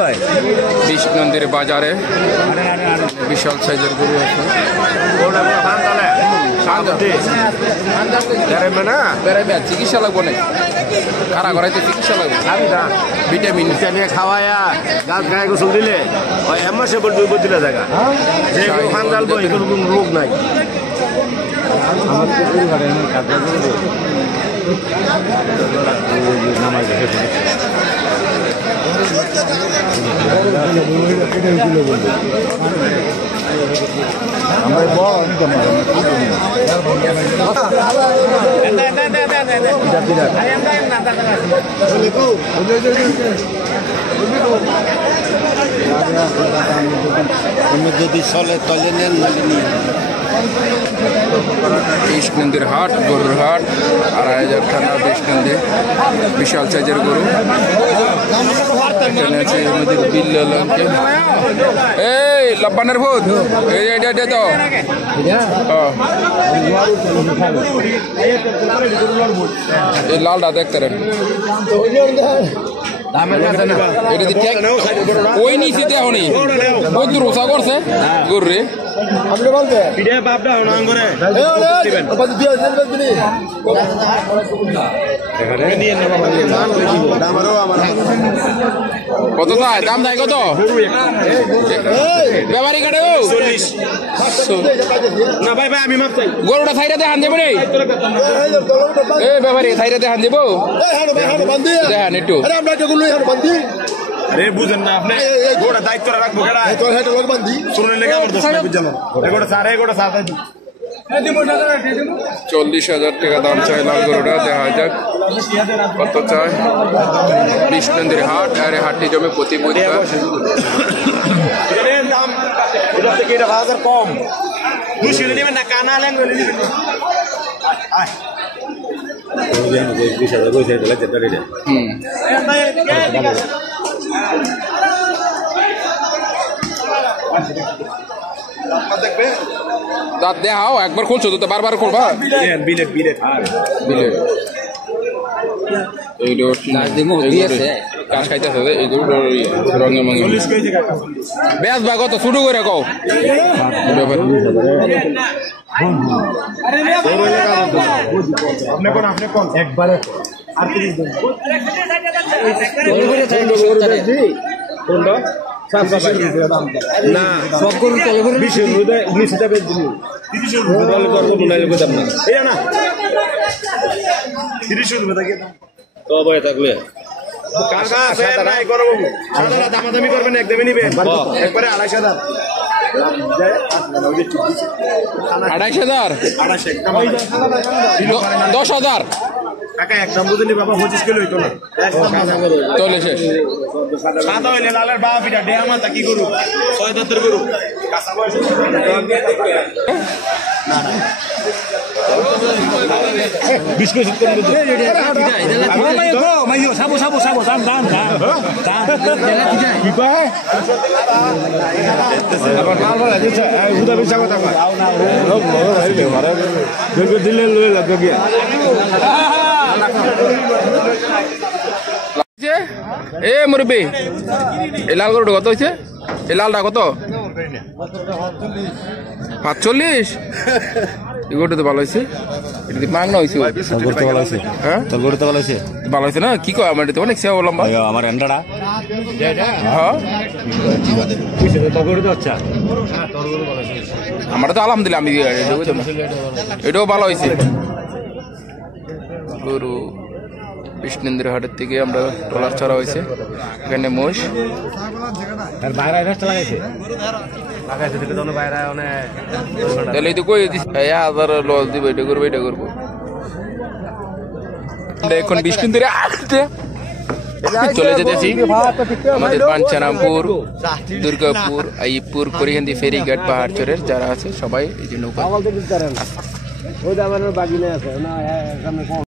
ভাই বিষ্ণন্দির বাজারে বিশাল সাইজের গরু আছে। চিকিৎসা লাগবো না, কারা করাইতে চিকিৎসা লাগবে, ভিটামিন খাওয়ায়া গাছ গায়ে গোসল দিলে ওই মাসে বদলে জায়গা যে খান ডালবো এগুলো কোনো রোগ নাই। যদি চলে তলে নেন বিষ্ণন্দির হাট, গরুর হাট, 2,500 টাকা বিষ্ণন্দি, বিশাল সাইজের গরু। এখানে আছে আমাদের বিল্লাল আঙ্কেল। এই লব্বানের ভূত, এইটা তো এই লালটা দেখতে রেন ওই নিচে এখনই বহুত রোসা করছে গরু রে। কত চাই দাম চাই কত ব্যাপারী কাটে গরুটা থাইরা দেখান দেবো রে ব্যাপারী থাইরা দেখান দেবো দেখান একটু বুঝেন না আপনি দায়িত্ব রাখবো 40,000 টাকা দাম চাই লাল গরুটা। দেখা যাক কত চায়। বিষ্ণন্দির হাট, আর হাটটি জমে প্রতি বুধবার। কম দাঁত দেখাও, একবার খুলছো তো বারবার খুলবা। কাজ খাইতেছে রঙে মঙ্গে বেশ বা কত শুরু করে কও একবারে না সব গরু থাকলে দামাদামি করবেন একদমই নিবেন একবারে 2,500 10,000 কাকা একদম বুঝলি বাবা 25 কিলো হইতো না চলে শেষ। সাদা হইলে লালের বাবা পিঠা ডেয়া মাথা কি করু 6 দাঁতের গরু কাঁচা বয়স না না 20 পয়সা করে দেব মাইও সাবো দাম কি কয় আবার লাল বলা দিছে উদা বেশা কথা কয় দিলে লয়ে লাগবে গিয়া এ মুরব্বী এই লাল গরুটা কত হয়েছে? এই লালটা কত? 45। এই গরুটা তো ভালো হয়েছে, এটা মাংনা হয়েছে। হ্যাঁ ভালো হয়েছে না? কি কয় আমার এটা অনেক সেবা লম্বা আমার এন্ডাটা হ্যাঁ আমার তো আলহামদুলিল্লাহ আমি এটাও ভালো হয়েছে গরু। বিষ্ণেন্দ্র হাটের থেকে আমরা ট্রলার ছাড়া হয়েছে, এখানে মোষ তাহলে তো কই হাজার লস দিব, এটা করবো এটা করবো। এখন বিষ্ণেন্দ্রে চলে যেতেছি আমাদের পাঞ্চারামপুর, দুর্গাপুর, আইপুর, করিহান্দি, ফেরিঘাট, পাহাড়চরের যারা আছে সবাই এই যে নৌকা